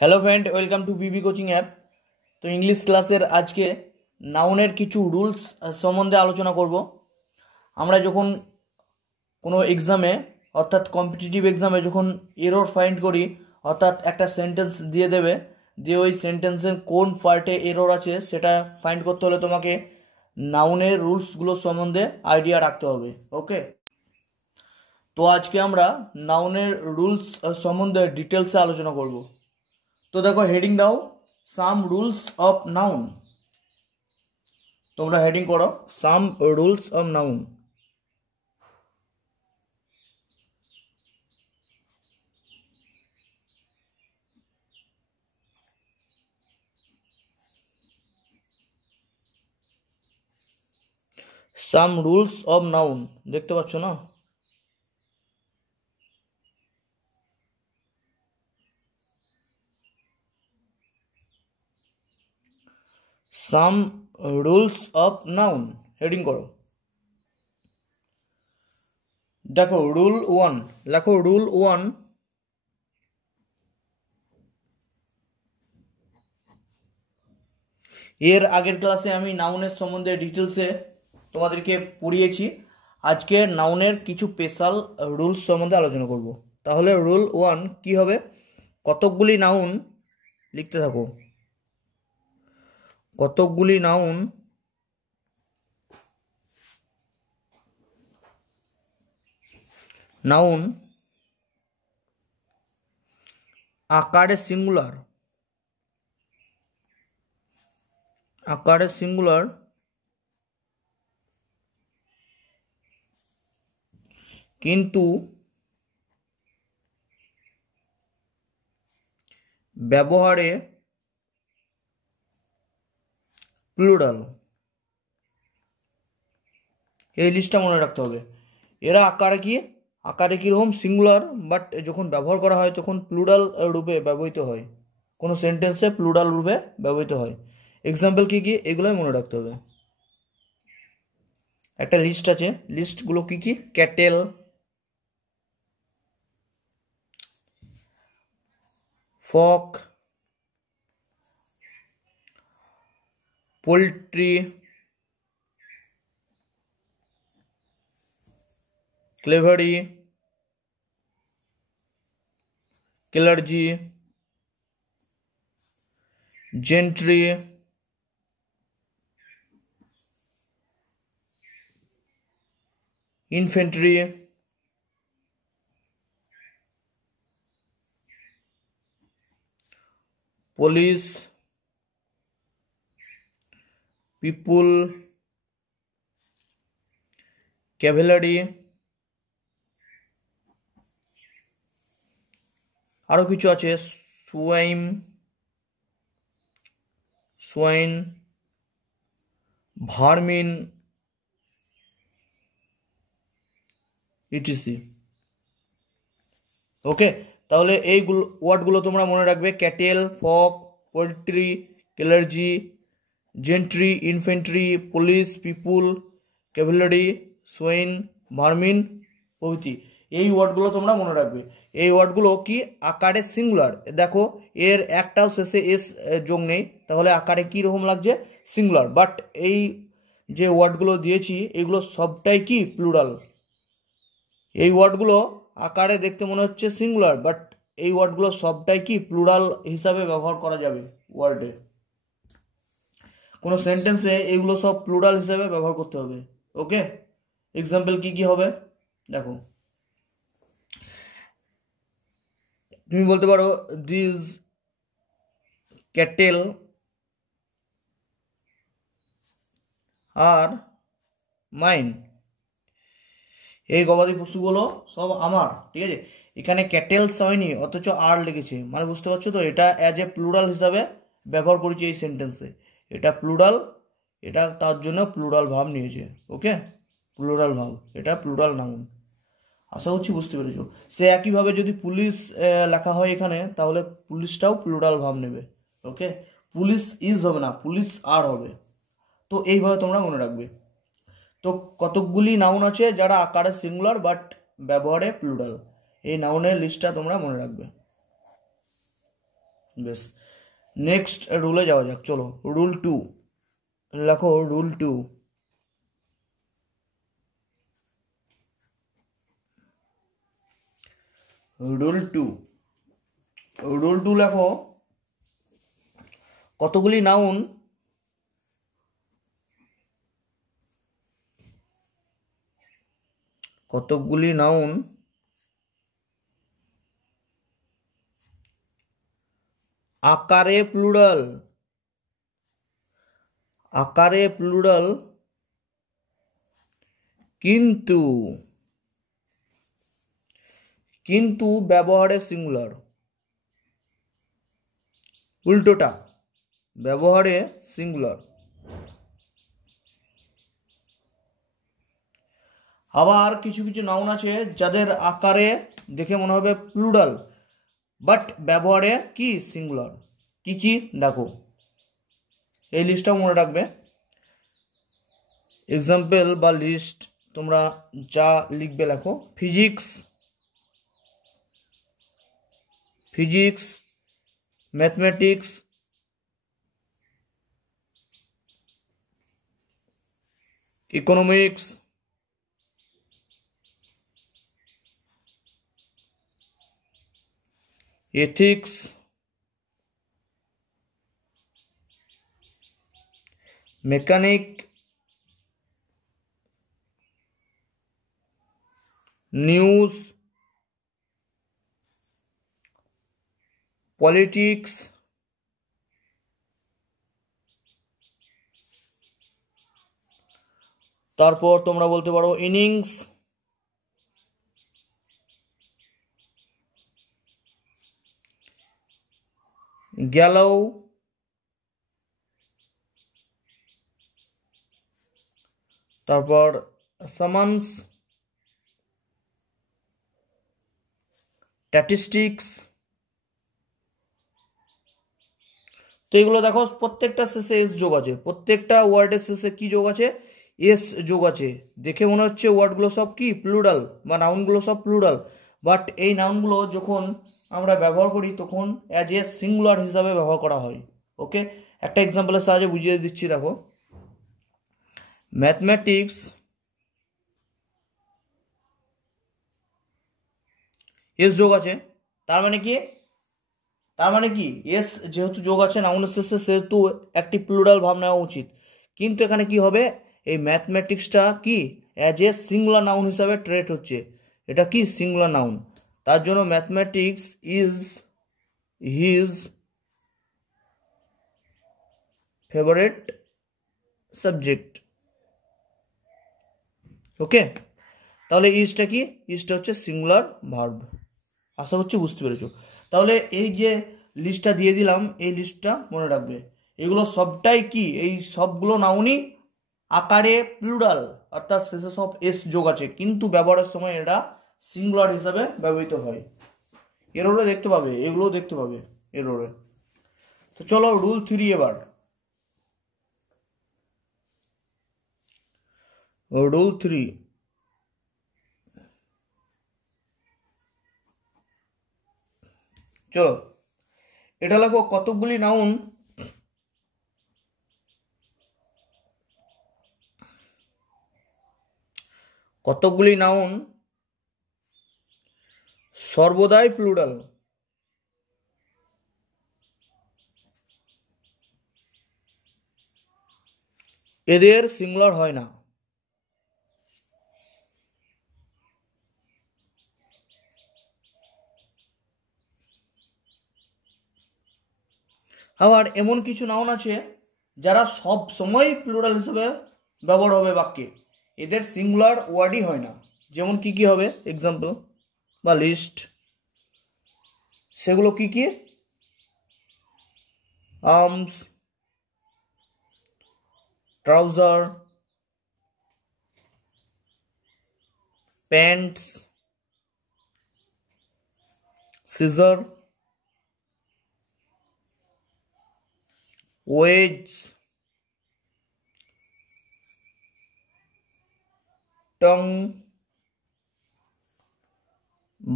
Hello friend, welcome to Bibi coaching app. তো English ক্লাসের আজকে নাউনের কিছু রুলস সম্বন্ধে আলোচনা করব। আমরা যখন কোনো এক্সামে অর্থাৎ কম্পিটিটিভ এক্সামে যখন এরর ফাইন্ড করি, অর্থাৎ একটা সেন্টেন্স দিয়ে দেবে, যে ওই সেন্টেন্সের কোন পার্টে এরর আছে সেটা ফাইন্ড করতে হলে তোমাকে নাউনের রুলসগুলো সম্বন্ধে আইডিয়া রাখতে হবে। ওকে, তো আজকে আমরা নাউনের রুলস সম্বন্ধে ডিটেলসে আলোচনা করব। তো দেখো, হেডিং দাও সাম রুলস অফ নাউন। তোমরা হেডিং করো সাম rules of noun. Some rules of noun দেখতে পাচ্ছ না? সাম রুলস অফ নাউন হেডিং করো। দেখো রুল 1, লেখো রুল 1। এর আগের ক্লাসে আমি নাউনের সম্বন্ধে ডিটেলসে তোমাদেরকে পড়িয়েছি। আজকে নাউনের কিছু স্পেশাল রুলস সম্বন্ধে আলোচনা করব। তাহলে রুল 1 কি হবে? কতকগুলি নাউন লিখতে থাকো। কতকগুলি নাউন আকারে সিঙ্গুলার কিন্তু ব্যবহারে প্লুরাল। এই লিস্টটা মনে রাখতে হবে। এরা আকারে কীরকম সিঙ্গুলার, বাট যখন ব্যবহার করা হয় তখন প্লুরাল রূপে ব্যবহৃত হয়। কোনো সেন্টেন্সে প্লুরাল রূপে ব্যবহৃত হয়। এক্সাম্পল কী কী এগুলোই মনে রাখতে হবে। একটা লিস্ট আছে, লিস্টগুলো কী কী? ক্যাটেল, ফক, পোল্ট্রি, ক্লেভারি, clergy, gentry, infantry, police, people, cavalry, আরও কিছু আছে, সোয়াইন, ভার্মিন, ইটিসি। ওকে, তাহলে এইগুলো ওয়ার্ডগুলো তোমরা মনে রাখবে। Cattle, folk, poultry, clergy, gentry, infantry, police, people, cavalry, swine, vermin প্রভৃতি। এই ওয়ার্ডগুলো তোমরা মনে রাখবে। এই ওয়ার্ডগুলো কি? আকারে সিঙ্গুলার। দেখো এর একটাও শেষে এস যোগ নেই, তাহলে আকারে কী রকম লাগছে? সিঙ্গুলার। বাট এই যে ওয়ার্ডগুলো দিয়েছি এগুলো সবটাই কি? প্লুরাল। এই ওয়ার্ডগুলো আকারে দেখতে মনে হচ্ছে সিঙ্গুলার, বাট এই ওয়ার্ডগুলো সবটাই কি? প্লুরাল হিসাবে ব্যবহার করা যাবে ওয়ার্ডে। কোনো সেন্টেন্সে এগুলো সব প্লুরাল হিসাবে ব্যবহার করতে হবে। ওকে, এক্সাম্পল কি কি হবে দেখো। তুমি বলতে পারো দিস ক্যাটেল আর মাইন। এই গবাদি পশুগুলো সব আমার, ঠিক আছে। এখানে ক্যাটেলস হয়নি, অথচ আর লেগেছে, মানে বুঝতে পারছো তো? এটা অ্যাজ এ প্লুরাল হিসাবে ব্যবহার করেছি এই সেন্টেন্সে। এটা প্লুরাল, এটা তার জন্য প্লুরাল ভাব নিয়েছে। ওকে, প্লুরাল ভাব, এটা প্লুরাল নাউন। আশা করছি বুঝতে পেরেছো। সে একইভাবে যদি পুলিশ লেখা হয় এখানে, তাহলে পুলিশটাও প্লুরাল ভাব নেবে। ওকে, পুলিশ ইজ হবে না, পুলিশ আর হবে। তো এইভাবে তোমরা মনে রাখবে। তো কতকগুলি নাউন আছে যারা আকারে সিঙ্গুলার বাট ব্যবহারে প্লুরাল। এই নাউনের লিস্টটা তোমরা মনে রাখবে। বেশ, নেক্সট রুলে যাওয়া যাক। চলো, রুল 2 লেখো। রুল 2, রুল 2, রুল 2 লেখো। কতগুলি নাউন আকারে প্লুরাল কিন্তু ব্যবহারে সিঙ্গুলার। উল্টোটা, ব্যবহারে সিঙ্গুলার। আবার কিছু কিছু নাউন আছে যাদের আকারে দেখে মনে হবে প্লুরাল, বাট ব্যবহারে কি সিঙ্গুলার। কি কি দেখো, এই লিস্টটা মনে রাখবে। এক্সাম্পল বা লিস্ট তোমরা যা লিখবে লেখো। Physics, mathematics, economics, ethics, mechanic, news, politics, তারপর তোমরা বলতে পারো ইনিংস, গ্যালাও, তারপর সামান্স, স্ট্যাটিস্টিক্স। তো এগুলো দেখো, প্রত্যেকটা শেষে এস যোগ আছে, প্রত্যেকটা ওয়ার্ডের শেষে কি যোগ আছে? এস যোগ আছে। দেখে মনে হচ্ছে ওয়ার্ডগুলো সব কি প্লুরাল বা নাউনগুলো সব প্লুরাল, বাট এই নাউনগুলো যখন আমরা ব্যবহার করি তখন অ্যাজ এ সিঙ্গুলার হিসাবে ব্যবহার করা হয়। ওকে, একটা এক্সাম্পলের সাহায্যে বুঝিয়ে দিচ্ছি। দেখো, ম্যাথমেটিক্স এস যোগ আছে, তার মানে কি এস যেহেতু যোগ আছে নাউনের শেষে, সেহেতু একটি প্লুরাল ভাব নেওয়া উচিত। কিন্তু এখানে কি হবে, এই ম্যাথমেটিক্সটা কি অ্যাজ এ সিঙ্গুলার নাউন হিসাবে ট্রিট হচ্ছে। এটা কি সিঙ্গুলার নাউন, তার জন্য mathematics is his favourite subject. Okay, তাহলে ইজটা কি? ইজটা হচ্ছে সিঙ্গুলার ভার্ব। আশা করছি বুঝতে পেরেছো। তাহলে এই যে লিস্টটা দিয়ে দিলাম, এই লিস্টটা মনে রাখবে। এগুলো সবটাই কি, এই সবগুলো নাউনই আকারে প্লুরাল, অর্থাৎ শেষে সব এস যোগ আছে, কিন্তু ব্যবহারের সময় এটা সিঙ্গুলার হিসাবে ব্যবহৃত হয়। এরোরে দেখতে পাবে, এগুলো দেখতে পাবে এরোরে। তো চলো রুল 3 এবার। রুল 3, চলো এটা লেখো। কতকগুলি নাউন সর্বদাই প্লুরাল। এদের সিঙ্গুলার হয় না। আবার এমন কিছু নাউন আছে যারা সব সময় প্লুরাল হিসেবে ব্যবহার হবে বাক্যে, এদের সিঙ্গুলার ওয়ার্ডই হয় না। যেমন কি কি হবে এক্সাম্পল বা লিস্ট, সেগুলো কি কি? Arms, trouser, pants, scissor, wage, tong,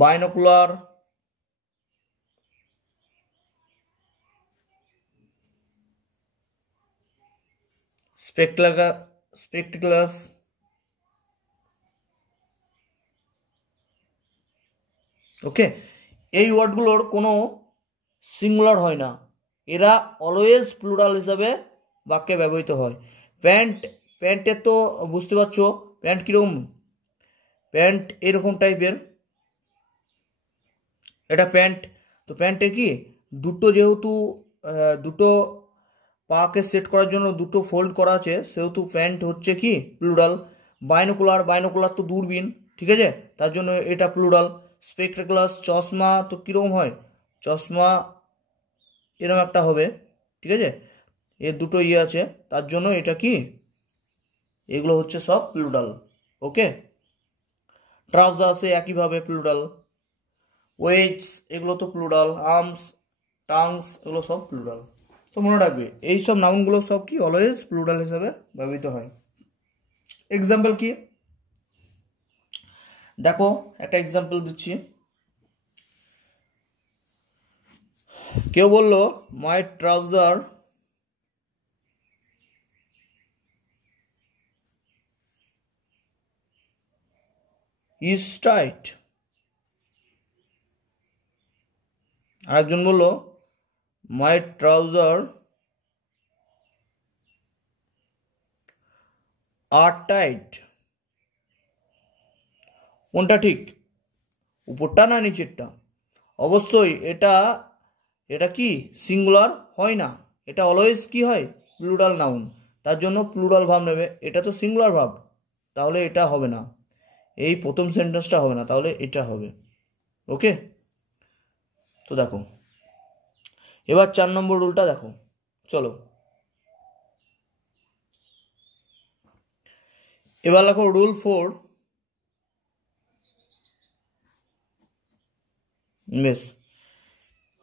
binocular, spectacles, okay. এই ওয়ার্ডগুলোর কোনো সিঙ্গুলার হয় না, এরা অলওয়েজ প্লুরাল হিসাবে বাক্যে ব্যবহৃত হয়। প্যান্ট, প্যান্টের তো বুঝতে পারছো প্যান্ট কীরকম, প্যান্ট এরকম টাইপের, এটা প্যান্ট। তো প্যান্টে কি দুটো, যেহেতু দুটো পাকে সেট করার জন্য দুটো ফোল্ড করা আছে, সেহেতু প্যান্ট হচ্ছে কি প্লুরাল। বাইনোকুলার, বাইনোকুলার তো দূরবীন, ঠিক আছে, তার জন্য এটা প্লুরাল। স্পেকটাকুলাস, চশমা তো কীরকম হয়, চশমা এরকম একটা হবে, ঠিক আছে, এর দুটো ইয়ে আছে, তার জন্য এটা কি, এগুলো হচ্ছে সব প্লুরাল, ওকে। ট্রাউজার আছে একইভাবে প্লুরাল। ওয়েটস এগুলো তো প্লুরাল। আর্মস, টাংস এগুলো সব প্লুরাল। তো মনে রাখবে এই সব নাউনগুলো সব কি অলওয়েজ প্লুরাল হিসাবে ব্যবহৃত হয়। এক্সাম্পল কি দেখো, একটা এক্সাম্পল দিচ্ছি। কেউ বলল মাই ট্রাউজার ইজ টাইট। আরেকজন বলল মাই ট্রাউজার আর টাইট। কোনটা ঠিক, উপরটা না নিচেরটা? অবশ্যই এটা, এটা কি সিঙ্গুলার হয় না, এটা অলওয়েজ কি হয় প্লুরাল নাউন, তার জন্য প্লুরাল ভাব নেবে। এটা তো সিঙ্গুলার ভাব, তাহলে এটা হবে না, এই প্রথম সেন্টেন্সটা হবে না, তাহলে এটা হবে, ওকে। তো দেখো এবার 4 নম্বর রুলটা দেখো, চলো এবার দেখো রুল 4। বেশ,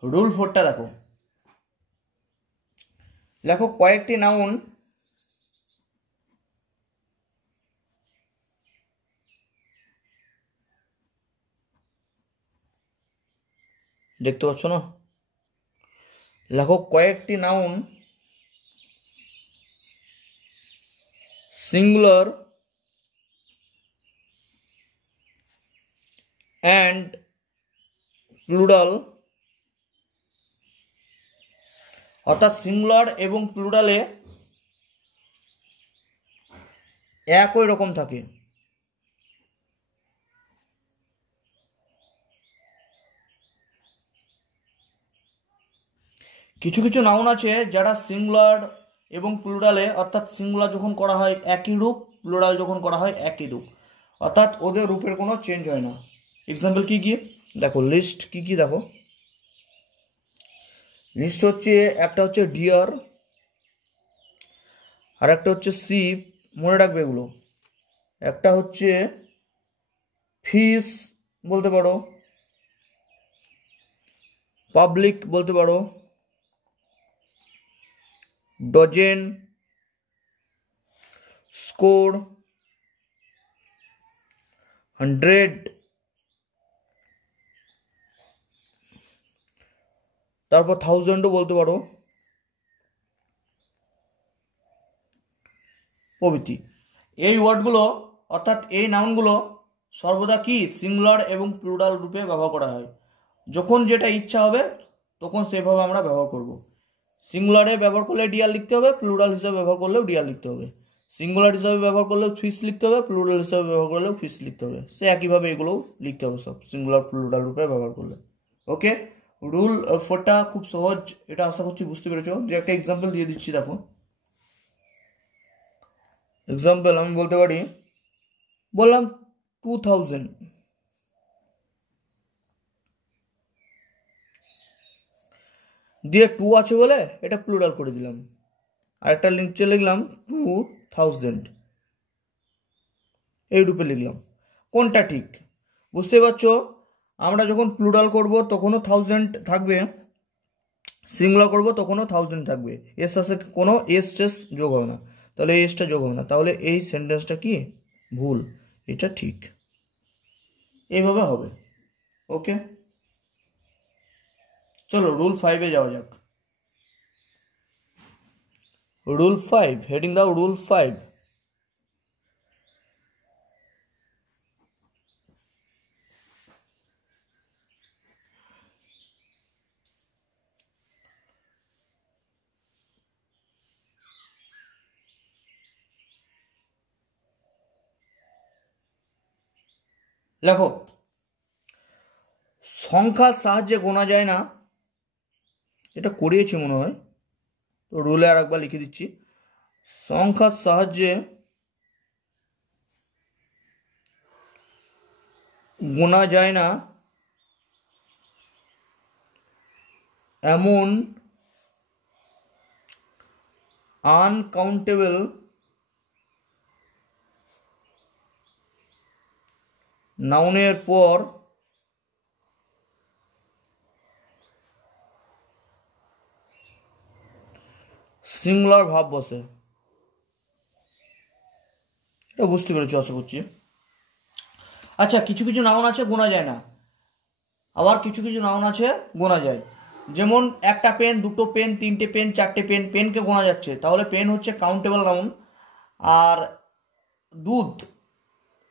রুল 4টা দেখো, দেখো কয়েকটি নাউন দেখতে পাচ্ছ না, দেখো কয়েকটি নাউন সিঙ্গুলার অ্যান্ড প্লুরাল, অর্থাৎ সিঙ্গুলার এবং প্লুরালে একই রকম থাকে। কিছু কিছু নাউন আছে যারা সিঙ্গুলার এবং প্লুরালে, অর্থাৎ সিঙ্গুলার যখন করা হয় একই রূপ, প্লুরাল যখন করা হয় একই রূপ, অর্থাৎ ওদের রূপের কোনো চেঞ্জ হয় না। এক্সাম্পল কি কি দেখো, লিস্ট কি কি দেখো, লিস্ট হচ্ছে একটা হচ্ছে ডিয়ার, আর একটা হচ্ছে শিপ, মনে রাখবে এগুলো। একটা হচ্ছে ফিশ বলতে পারো, পাবলিক বলতে পারো, ডজেন, স্কোর, 100, তারপর 1000ও বলতে পারো, প্রভৃতি। এই ওয়ার্ডগুলো অর্থাৎ এই নাউনগুলো সর্বদা কি সিঙ্গুলার এবং প্লুরাল রূপে ব্যবহার করা হয়। যখন যেটা ইচ্ছা হবে তখন সেভাবে আমরা ব্যবহার করব। সিঙ্গুলারে ব্যবহার করলে ডিয়ার লিখতে হবে, প্লুরাল হিসাবে ব্যবহার করলেও ডিয়ার লিখতে হবে। সিঙ্গুলার হিসাবে ব্যবহার করলেও ফিশ লিখতে হবে, প্লুরাল হিসাবে ব্যবহার করলেও ফিশ লিখতে হবে। সে একইভাবে এগুলোও লিখতে হবে সব সিঙ্গুলার প্লুরাল রূপে ব্যবহার করলে, ওকে। রুল 4টা খুব সহজ, এটা আশা করছি বুঝতে পেরেছো। যে একটা এক্সাম্পল দিয়ে দিচ্ছি দেখো। এক্সাম্পল আমি বলতে পারি, বললাম 2000, দিয়ে 2 আছে বলে এটা প্লুরাল করে দিলাম, আর একটা নিচে লিখলাম 2000, এই রূপে লিখলাম। কোনটা ঠিক বুঝতে পারছো? আমরা যখন প্লুরাল করব তখনও 1000 থাকবে, সিঙ্গুলার করব তখনও 1000 থাকবে, এর সাথে কোনো এস টেস যোগ হবে না, তাহলে এসটা যোগ হবে না, তাহলে এই সেন্টেন্সটা কি ভুল, এটা ঠিক, এইভাবে হবে, ওকে। চলো রুল 5-এ যাওয়া যাক। Rule 5. Heading the Rule 5. লেখো, সংখ্যার সাহায্যে গোনা যায় না, এটা করিয়েছি মনে হয়, তো রুলে আর একবার লিখে দিচ্ছি। সংখ্যার সাহায্যে গোনা যায় না এমন আনকাউন্টেবল নাউনের পর সিঙ্গুলার ভাব বসে। এটা বুঝতে পেরেছো আশা করছি। আচ্ছা, কিছু কিছু নাউন আছে গোনা যায় না, আবার কিছু কিছু নাউন আছে গোনা যায়। যেমন একটা পেন, দুটো পেন, তিনটে পেন, চারটে পেন, পেনকে গোনা যাচ্ছে, তাহলে পেন হচ্ছে কাউন্টেবল নাউন। আর দুধ,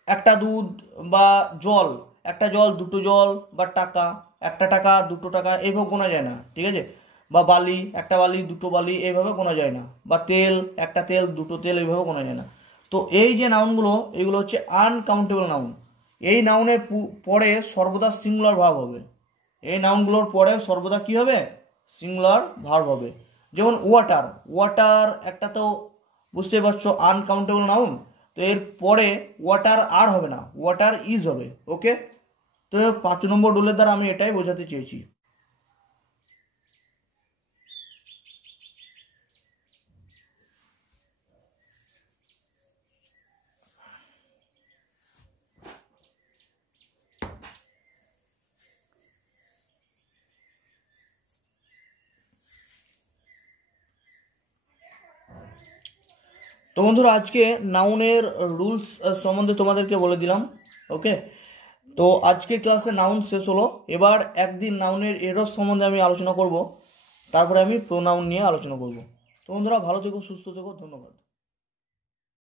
একটা দুধ বা জল, একটা জল, দুটো জল, বা টাকা, একটা টাকা, দুটো টাকা, এইভাবে গোনা যায় না, ঠিক আছে। বা বালি, একটা বালি, দুটো বালি, এইভাবে গোনা যায় না। বা তেল, একটা তেল, দুটো তেল, এইভাবে গোনা যায় না। তো এই যে নাউনগুলো, এগুলো হচ্ছে আনকাউন্টেবল নাউন। এই নাউনের পরে সর্বদা সিঙ্গুলার ভার্ব হবে। এই নাউনগুলোর পরে সর্বদা কি হবে? সিঙ্গুলার ভার্ব হবে। যেমন ওয়াটার, ওয়াটার একটা তো বুঝতে পারছো আনকাউন্টেবল নাউন, তো এর পরে ওয়াটার আর হবে না, ওয়াটার ইজ হবে। ওকে, তো 5 নম্বর রুলের দ্বারা আমি এটাই বোঝাতে চেয়েছি। তো বন্ধুরা, আজকে নাউনের রুলস সম্বন্ধে তোমাদেরকে বলে দিলাম। ওকে, তো আজকের ক্লাসে নাউন শেষ হলো। এবার একদিন নাউনের এরর সম্বন্ধে আমি আলোচনা করব, তারপরে আমি প্রোনাউন নিয়ে আলোচনা করব। তো বন্ধুরা, ভালো থেকো, সুস্থ থেকো, ধন্যবাদ।